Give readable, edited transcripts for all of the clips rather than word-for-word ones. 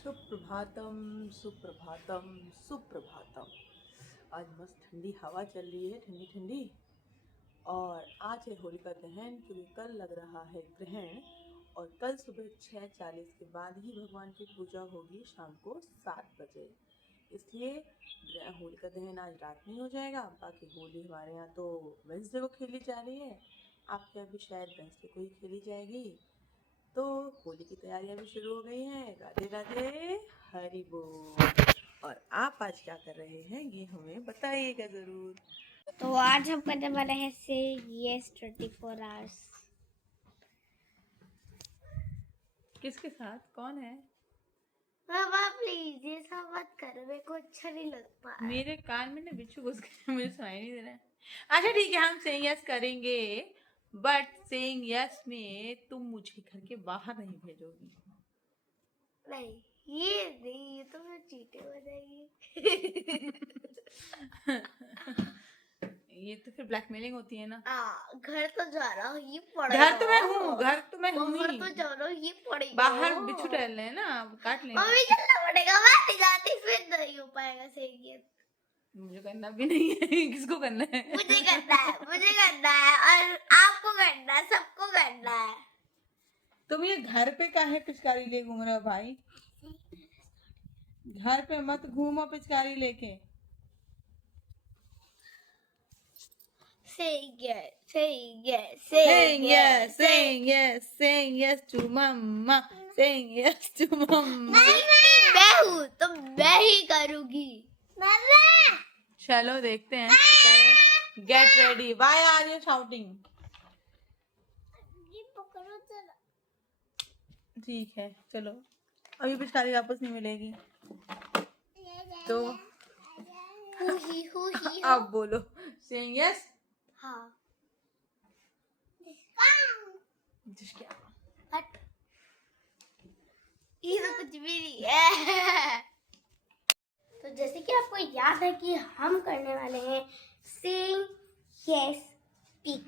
सुप्रभातम सुप्रभातम सुप्रभातम। आज मस्त ठंडी हवा चल रही है, ठंडी ठंडी। और आज है होलिका दहन, क्योंकि कल लग रहा है ग्रहण और कल सुबह 6:40 के बाद ही भगवान की पूजा होगी, शाम को 7 बजे। इसलिए होलिका दहन आज रात में हो जाएगा। बाकी होली हमारे यहाँ तो वेंसडे को खेली जा रही है, आपके यहाँ भी शायद वेंसडे को ही खेली जाएगी। तो होली की तैयारियां भी शुरू हो गई हैं। राधे राधे, हरि बोल। और आप आज क्या कर रहे हैं ये हमें बताइएगा जरूर। तो आज हम करने वाले हैं से यस 24 आवर्स। किसके साथ, कौन है? बाबा प्लीज ये सब मत करो, मेरे को अच्छा नहीं लगता। मेरे कान में ना बिच्छू घुस गया, मुझे सुनाई नहीं दे रहा है। अच्छा ठीक है, हम सेइंग यस करेंगे, बट सेइंग यस में तुम मुझे घर के बाहर नहीं भेजोगी। नहीं ये तो मैं चीटिंग हो जाएगी। ये तो फिर ब्लैकमेलिंग होती है ना। घर तो जा रहा हूँ, ये पड़ेगा। घर तो मैं हूँ, घर तो मैं हूँ बाहर ही। तो जा रहा हूँ, ये पड़ेगा। बाहर बिच्छू टहल रहे हैं ना, काट लेंगे। मम्मी चलना पड़ेगा, मैं नहीं जाती, फिर नहीं हो पाएगा सही। मुझे करना भी नहीं है। किसको करना है? मुझे करना है, मुझे करना है, और आपको करना है, सबको करना है। तुम ये घर पे काहे पिचकारी ले घूम रहे हो भाई? घर पे मत घूमो पिचकारी लेके। Saying yes, saying yes, Saying yes, saying yes, saying yes to mama, saying yes to mama. मैं हूँ तो मैं ही करूँगी। चलो देखते हैं। Get ready. Why are you shouting? ठीक है चलो, अभी पिचकारी वापस नहीं मिलेगी तो अब बोलो saying yes. हाँ। हट। ये तो कुछ भी नहीं है। तो जैसे कि आपको याद है कि हम करने वाले हैं सेइंग यस स्पीक।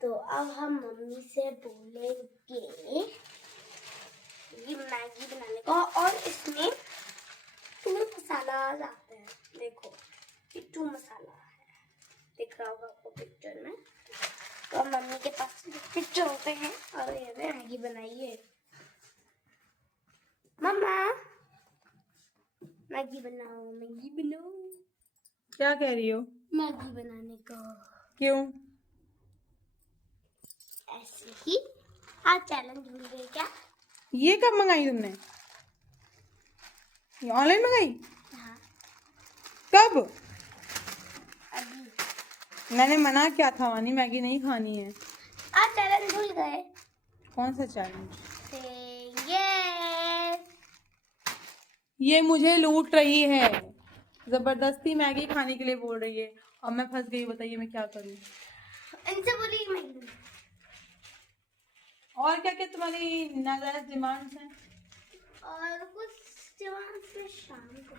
तो अब हम मम्मी से बोलेंगे ये मैगी बनाने का, और इसमें 2 मसाला आते हैं। देखो ये 2 मसाला है, दिख रहा होगा आपको पिक्चर में। तो हम मम्मी के पास चलते हैं और ये मैगी बनाइए। मम्मा मैगी बनाओ, मैगी बनाओ। क्या कह रही हो? मैगी बनाने का। क्यों? ऐसे ही। आज चैलेंज भूल गए क्या? ये कब मंगाई तुमने? ये ऑनलाइन मंगाई? हाँ कब? अभी। मैंने मना किया था, वानी मैगी नहीं खानी है। आज चैलेंज भूल गए? कौन सा चैलेंज? यस। ये मुझे लूट रही है, जबरदस्ती मैगी खाने के लिए बोल रही है और मैं फंस गई। बताइए मैं क्या करूं? इनसे बोलिए मैगी। और क्या क्या तुम्हारी नाजायज डिमांड्स हैं? और कुछ डिमांड से शाम को।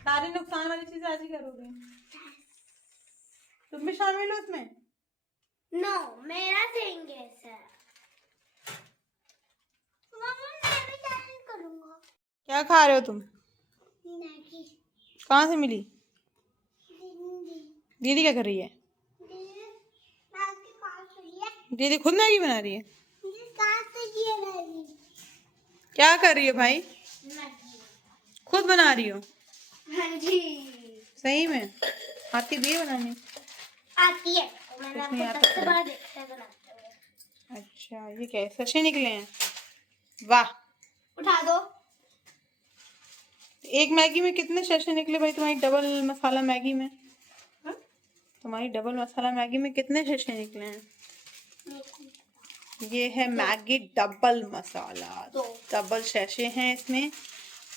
सारी नुकसान वाली चीजें आज ही करोगे? तुम भी शामिल हो उसमें? नो, मेरा सेइंग यस है। मम्मा मैं भी चैलेंज करूंगा। क्या खा रहे हो तुम? मैगी। कहाँ से मिली? दीदी। दीदी क्या कर रही है? मैगी कहाँ से ली है? दीदी खुद मैगी बना रही है? कहाँ से ली है मैगी? क्या कर रही हो भाई? मैगी। खुद बना रही हो? हाँ जी। सही में आती भी है बनाने? आती है, तो मैंने कुछ नहीं आपको आता। 10 बार देखा है बनाते हुए। अच्छा ये क्या सच्चे निकले हैं? वाह। उठा दो। एक मैगी में कितने शैशे निकले भाई तुम्हारी डबल मसाला मैगी में? तुम्हारी डबल मसाला मैगी में कितने शैशे निकले हैं? ये है मैगी डबल मसाला, डबल शैशे हैं इसमें।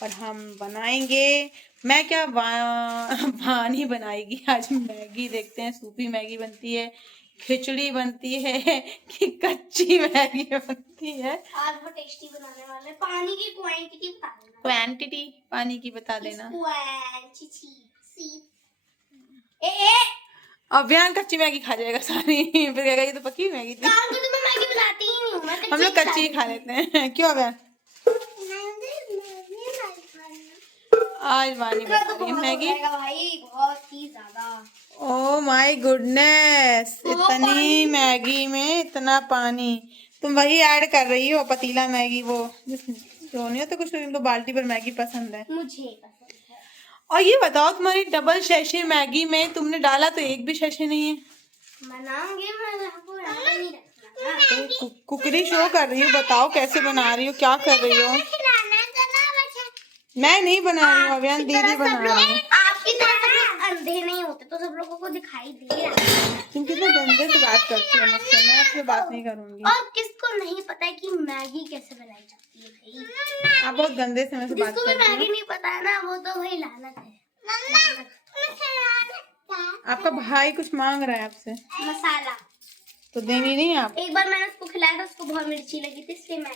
और हम बनाएंगे, मैं क्या वानी बनाएगी आज मैगी। देखते हैं सूपी मैगी बनती है, खिचड़ी बनती है कि कच्ची मैगी बनती है। आज वो टेस्टी बनाने वाले। पानी की क्वांटिटी बता देना। क्वांटिटी पानी की बता देना। अभियान कच्ची मैगी खा जाएगा सारी, फिर कहेगा ये तो पकी मैगी थी। काम तो मैं मैगी बनाती ही नहीं हूँ, मैं हम लोग कच्ची ही खा लेते हैं। क्यों अभियान? आज वानी इतना बना तो रही है बहुत हो मैगी। जाएगा भाई, बहुत ही ज्यादा। ओह माय गुडनेस, बहुत इतनी पानी। मैगी में इतना पानी। तुम वही ऐड कर रही हो पतीला मैगी, वो जो नहीं होता कुछ इनको बाल्टी पर मैगी पसंद है। मुझे पसंद है। और ये बताओ तुम्हारी डबल शैशे मैगी में तुमने डाला तो एक भी शैशे नहीं है। बनाऊंगी मैं, आपको यहाँ पे नहीं रखना ना। तो कुकरी शो कर रही हो, बताओ कैसे बना रही हो, क्या कर रही हो। मैं नहीं बना रही हूँ अभियान, दीदी बना रही है। आपकी तरह सब लोग अंधे नहीं होते, तो सब लोगों को दिखाई दे रहा है। तुम कितने गंदे से बात करती हो मुझसे, मैं आपसे बात नहीं करूंगी। और किसको नहीं पता है कि मैगी कैसे बनाई जाती है भाई। आप बहुत गंदे से मुझसे बात जिसको भी करती मैगी हो। नहीं पता है ना, वो तो भाई लानत है। आपका भाई कुछ मांग रहा है आपसे, मसाला। तो देंगी नहीं आप। एक बार मैंने उसको खिलाया था, उसको बहुत मिर्ची लगी थी, इसलिए मैंने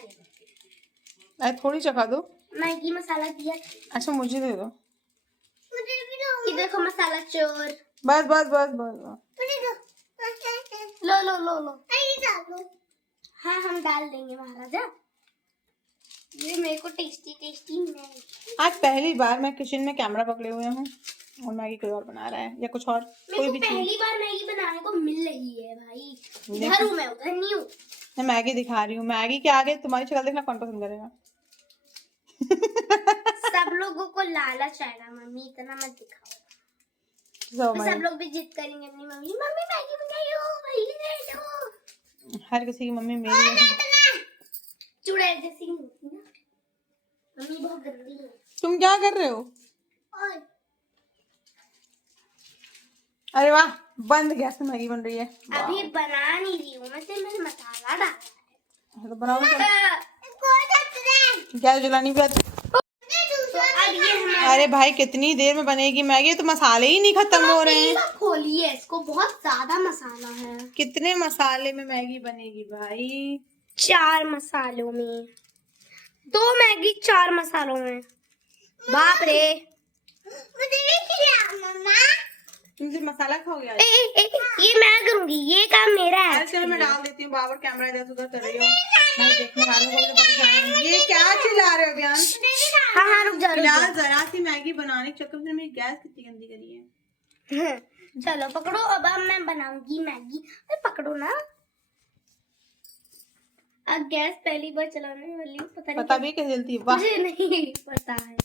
अरे थोड़ी चखा दो। मैगी मसाला दिया। अच्छा मुझे दे दो। ये देखो मसाला चोर। बस बस बस बस, बस। लो लो लो लो। हाँ हम डाल देंगे महाराजा। ये मेरे को टेस्टी टेस्टी मैगी। आज पहली बार मैं किचन में कैमरा पकड़े हुए हूँ और मैगी कोई और बना रहा है या कुछ और मेरे कोई को भी चीज। पहली बार मैगी बनाने को मिल रही है भाई। इधर हूँ मैं, उधर नहीं हूँ। मैं मैगी दिखा रही हूँ, मैगी के आगे तुम्हारी शक्ल देखना कौन पसंद करेगा। सब लोगों को लालच आएगा, मम्मी इतना मत दिखाओ। फिर सब लोग भी जिद करेंगे अपनी मम्मी, मम्मी मैगी बनाइयो, मैगी दे दो। हर किसी की मम्मी मेरी जैसी। चुड़ैल जैसी नहीं होती ना, मम्मी बहुत गंदी है। तुम क्या कर रहे हो। और अरे वाह, बंद गैस में मैगी बन रही है। अभी बना नहीं रही हूँ मैं, सिर्फ मैंने मसाला डाला है। तो बनाओ क्या? तो गैस जलानी भी आती। अब ये हमारा अरे भाई कितनी देर में बनेगी मैगी, तो मसाले ही नहीं खत्म हो रहे हैं। खोलिए इसको, बहुत ज्यादा मसाला है। कितने मसाले में मैगी बनेगी भाई। 4 मसालों में 2 मैगी 4 मसालों में। बाप रे। तुम सिर्फ मसाला खाओगे आज? ये मैं करूंगी, ये काम मेरा है। अरे चलो मैं डाल देती हूँ, बाबर कैमरा इधर उधर कर रही हो, मैं देखने वालों को भी तो परेशान हूँ। ये क्या चिल्ला रहे हो अभियान। हाँ हाँ रुक जा, रुक जा। फिलहाल जरा सी मैगी बनाने के चक्कर में मेरी गैस कितनी गंदी करी है। चलो पकड़ो, अब मैं बनाऊंगी मैगी। अरे पकड़ो ना। अब गैस पहली बार चलाने वाली हूँ, पता भी कैसे जलती है। वाह, मुझे नहीं पता है।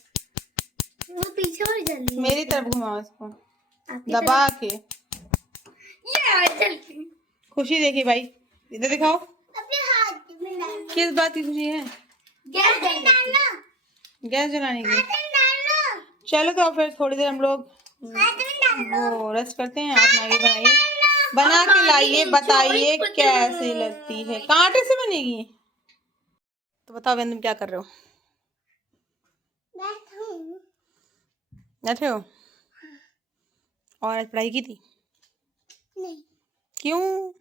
वो पीछे और जल्दी मेरी तरफ घुमाओ इसको आपकी दबा के। ये जल्दी। खुशी देखी भाई, इधर दिखाओ। अपने हाथ में डालो। किस बात की खुशी है। गैस डालो। गैस जलाने की। चलो तो फिर थोड़ी देर हम लोग वो रेस्ट करते हैं। आप मैगी बनाइए, बना के लाइए, बताइए कैसी लगती है। कांटे से बनेगी तो बताओ बहन, तुम क्या कर रहे हो। बैठे हो। और आज पढ़ाई की थी। नहीं। क्यों।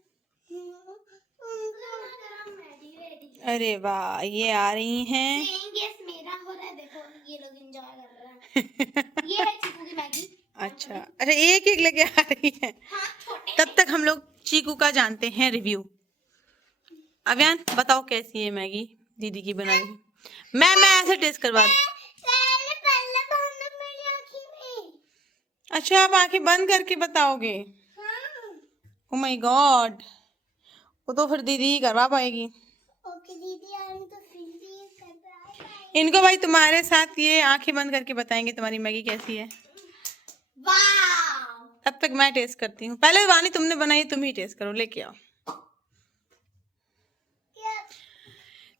अरे वाह, ये आ रही हैं। गैस मेरा हो रहा है, देखो ये लोग एंजॉय कर रहे हैं। ये है चीकू की मैगी। अच्छा अच्छा, एक एक लेके आ रही है। हाँ, छोटे। तब तक हम लोग चीकू का जानते हैं रिव्यू। अभियान बताओ कैसी है मैगी दीदी की बनाई। मैं ऐसे टेस्ट करवा दूं। अच्छा आप आंखें बंद करके बताओगे। ओ माय गॉड, वो तो फिर दीदी ही करवा पाएगी। ओके दीदी आएंगे तो फिर भी करवाएंगे। इनको भाई तुम्हारे साथ ये आंखें बंद करके बताएंगे तुम्हारी मैगी कैसी है। वाव। तब तक मैं टेस्ट करती हूँ। पहले वानी तुमने बनाई, तुम ही टेस्ट करो, लेके आओ।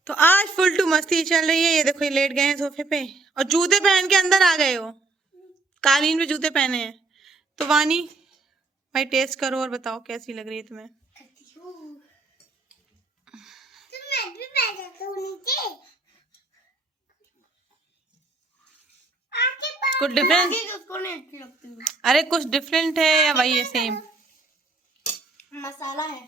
तो आज फुल टू मस्ती चल रही है। ये देखो, ये लेट गए हैं सोफे पे और जूते पहन के अंदर आ गए हो। कालीन पे जूते पहने हैं। तो वानी भाई टेस्ट करो और बताओ कैसी लग रही है तुम्हें। कुछ डिफरेंट। अरे कुछ डिफरेंट है या वही है सेम। मसाला है।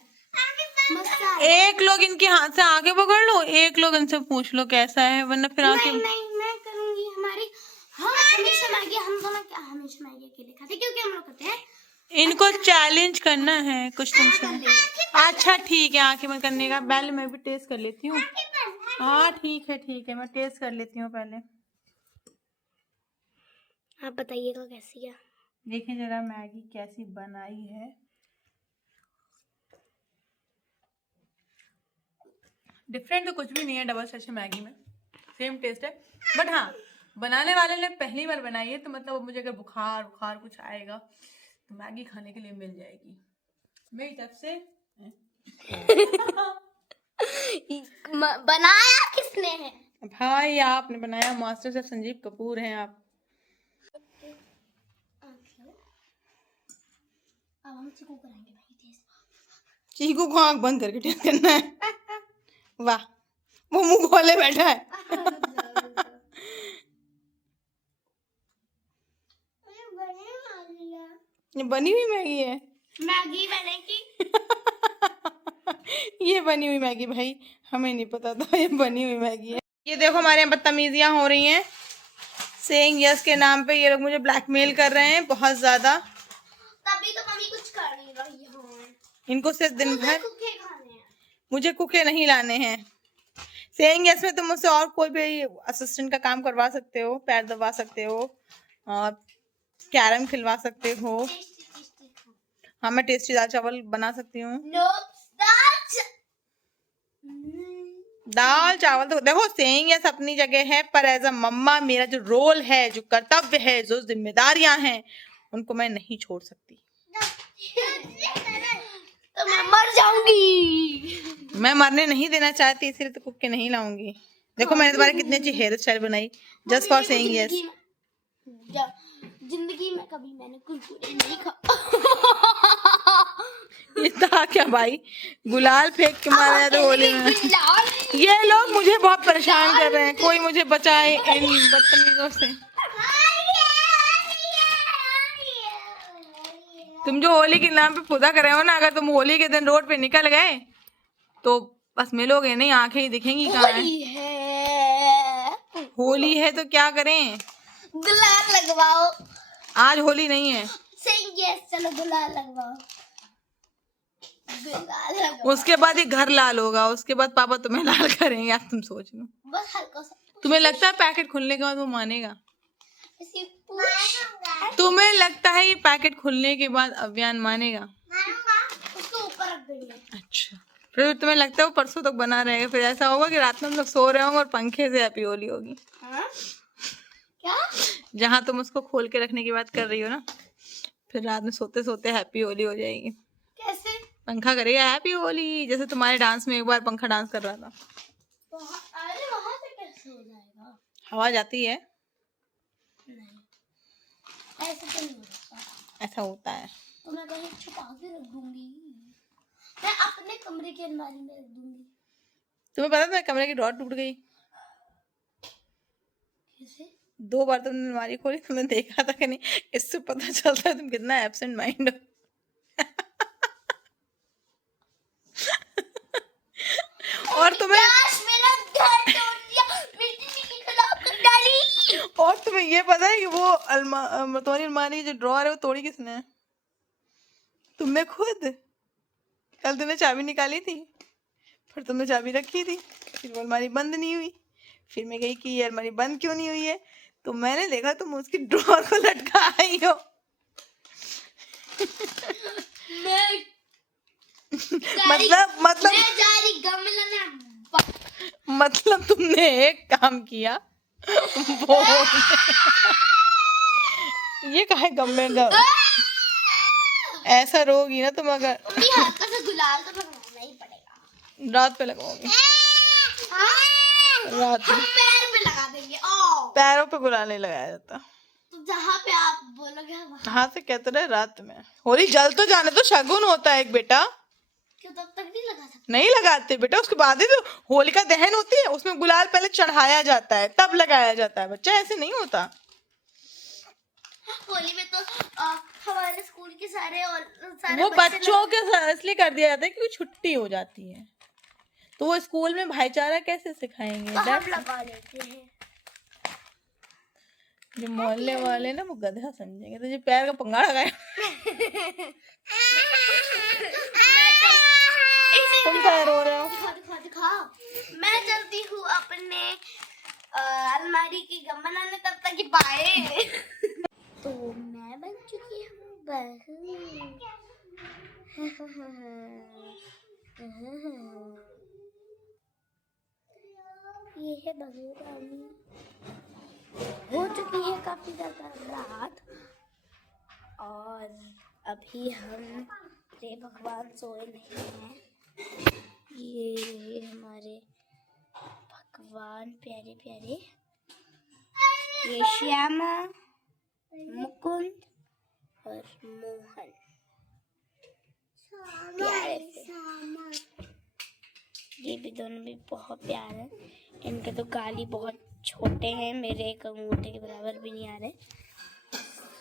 एक लोग इनके हाथ से आगे पकड़ लो, एक लोग इनसे पूछ लो कैसा है, वरना फिर आके नहीं मैं करूंगी। हमारी हमेशा मैगी, हम दोनों क्या हमेशा मैगी अकेले खाते क्योंकि हम लोग करते हैं। इनको चैलेंज करना है कुछ तुमसे। अच्छा ठीक है, आंखें बंद करने का। पहले मैं भी टेस्ट कर लेती हूँ। हाँ ठीक है मैं टेस्ट कर लेती हूँ पहले। आप बताइएगा कैसी है। देखें जरा मैगी कैसी बनाई है। डिफरेंट तो कुछ भी नहीं है डबल सेशन मैगी में, सेम टेस्ट है। बट हाँ, बनाने वाले ने पहली बार बनाई है, तो मतलब मुझे अगर बुखार बुखार कुछ आएगा तो मैगी खाने के लिए मिल जाएगी मेरी तरफ से। बनाया किसने है? भाई आपने बनाया, मास्टर शेफ संजीव कपूर हैं आप। अब हम चीकू कराएंगे भाई टेस्ट। चीकू को आंख बंद करके टेस्ट करना है। वाह, वो मुंह खोले बैठा है। ये बनी हुई मैगी है। मैगी बनेगी। ये बनी हुई मैगी भाई, हमें नहीं पता था ये बनी हुई मैगी है। ये देखो हमारे यहाँ बदतमीजियां हो रही हैं सेइंग यस के नाम पे। ये लोग मुझे ब्लैकमेल कर रहे हैं बहुत ज्यादा। तभी तो मम्मी कुछ कर नहीं रही है। इनको सिर्फ दिन भर कुके खाने हैं। मुझे कुके नहीं लाने हैं। सेइंग यस में तुम मुझसे और कोई भी असिस्टेंट का काम करवा सकते हो, पैर दबा सकते हो और कैरम खिलवा सकते हो। हाँ, मैं टेस्टी दाल चावल बना सकती हूँ। दाल चावल तो देखो सेइंग यस अपनी जगह है, पर एज अ मम्मा मेरा जो रोल है, जो कर्तव्य है, जो जिम्मेदारियां हैं, उनको मैं नहीं छोड़ सकती। तो मैं मर जाऊंगी। मैं मरने नहीं देना चाहती, इसलिए तो कुक के नहीं लाऊंगी। देखो मैंने तुम्हारे कितनी अच्छी हेयर स्टाइल बनाई जस्ट फॉर सेइंग यस। जिंदगी में कभी मैंने कुरकुरे नहीं खा। ये था क्या भाई, गुलाल फेंक के मारा है तो होली में। ये लोग मुझे बहुत परेशान कर रहे हैं, कोई मुझे बचाए इन बदतमीजों से। तुम जो होली के नाम पे खुदा कर रहे हो ना, अगर तुम होली के दिन रोड पे निकल गए तो बस मिलोगे नहीं, आंखें ही दिखेंगी कहाँ है। होली है तो क्या करें, गुलाल लगवाओ। आज होली नहीं है। सेइंग यस, चलो गुलाल लगवाओ। गुलाल लगवाओ। उसके बाद ये घर लाल होगा, उसके बाद पापा तुम्हें लाल करेंगे। आप तुम सोच लो, बस हल्का सा। तुम्हें लगता है पैकेट खुलने के बाद वो मानेगा? तुम्हें लगता है ये पैकेट खुलने के बाद अभियान मानेगा? उसको ऊपर रख देंगे। अच्छा, फिर तुम्हें लगता है वो परसों तक बना रहेगा? फिर ऐसा होगा कि रात में हम लोग सो रहे होंगे और पंखे से हैप्पी होली होगी। क्या? जहाँ तुम उसको खोल के रखने की बात कर रही हो ना, फिर रात में सोते सोते हैप्पी होली हो जाएगी। कैसे? पंखा करेगा हैप्पी होली, जैसे तुम्हारे डांस में एक बार पंखा डांस कर रहा था। अरे वहां से कैसे हो जाएगा? हवा जाती है। नहीं, ऐसे तो नहीं होता। ऐसा होता है तो मैं कहीं छुपा के रख दूंगी। मैं अपने कमरे की अलमारी में रख दूंगी। तुम्हें पता था कमरे की ड्रॉर टूट गई? कैसे? 2 बार तुमने अलमारी खोली, तुमने देखा था कि नहीं? इससे पता चलता है तुम कितना एब्सेंट माइंड हो। और तुम्हें मेरा घर तोड़ दिया, मिट्टी की खिलाफ कर डाली। और तुम्हें ये पता है कि वो तुम्हारी अलमारी की जो ड्रॉर है वो तोड़ी किसने है? तुमने खुद। कल तुमने चाबी निकाली थी, फिर तुमने चाबी रखी थी, फिर वो अलमारी बंद नहीं हुई। फिर मैं गई कि ये अलमारी बंद क्यों नहीं हुई है, तो मैंने देखा तुम उसकी ड्रॉर को लटका आई हो। मतलब तुमने एक काम किया, वो ये काहे गम में गम। ऐसा रोगी ना तुम अगर हल्का सा गुलाल तो लगाना ही पड़ेगा। रात पे लगाओगे? रात में पैर पे लगा देंगे। पैरों पे गुलाल नहीं लगाया जाता। तो जहाँ पे आप बोलोगे वहाँ। हाँ से कहते रहे रात में होली जल तो जाने तो शगुन होता है एक बेटा। क्यों तब तक नहीं लगा सकते? नहीं लगाते बेटा, उसके बाद ही तो होलिका दहन होती है, उसमें गुलाल पहले चढ़ाया जाता है तब लगाया जाता है बच्चा, ऐसे नहीं होता। होली में तो हमारे स्कूल के सारे वो बच्चों के इसलिए कर दिया जाता है क्योंकि छुट्टी हो जाती है, तो वो स्कूल में भाईचारा कैसे सिखाएंगे? तो हम लगा लेते हैं। जो मोहल्ले वाले ना वो गधा समझेंगे, तो जो पैर का पंगाड़ा लगाए। तुम क्या रो रहे हो? दिखाओ। मैं चलती हूँ अपने अलमारी की गम बनाने, तब तक ही बाय। ये है बहू रानी। हो चुकी है काफी ज्यादा रात और अभी हम रे भगवान सोए नहीं हैं। ये हमारे भगवान प्यारे प्यारे, ये श्यामा, मुकुंद और मोहन प्यारे से। ये भी दोनों भी बहुत प्यारे हैं। इनके तो गाली बहुत छोटे हैं, मेरे एक अंगूठे के बराबर भी नहीं आ रहे।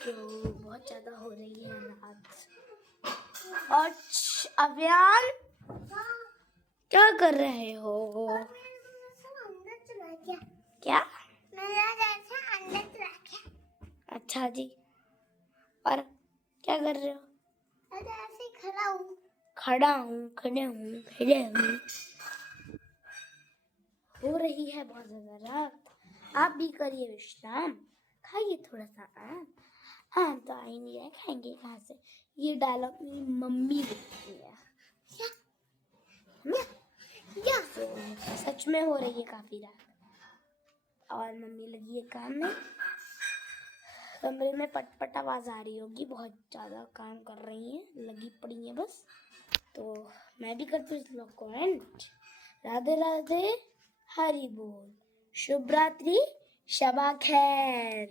तो बहुत ज्यादा हो रही है रात। और अभियान क्या कर रहे हो? क्या? अच्छा जी, और क्या कर रहे हो? खड़े हूँ। हो रही है बहुत ज्यादा रात। आप भी करिए विश्राम, खाइए थोड़ा सा आम तो आ ही नहीं रहा, खाएंगे कहाँ से? ये डायलॉग मेरी मम्मी बोलती है। तो सच में हो रही है काफी रात और मम्मी लगी है काम में। कमरे में पटपट आवाज आ रही होगी, बहुत ज्यादा काम कर रही हैं, लगी पड़ी हैं बस। तो मैं भी करती हूँ इस ब्लॉग को एंड। राधे राधे, हरि बोल, शुभ रात्रि, शबा खैर।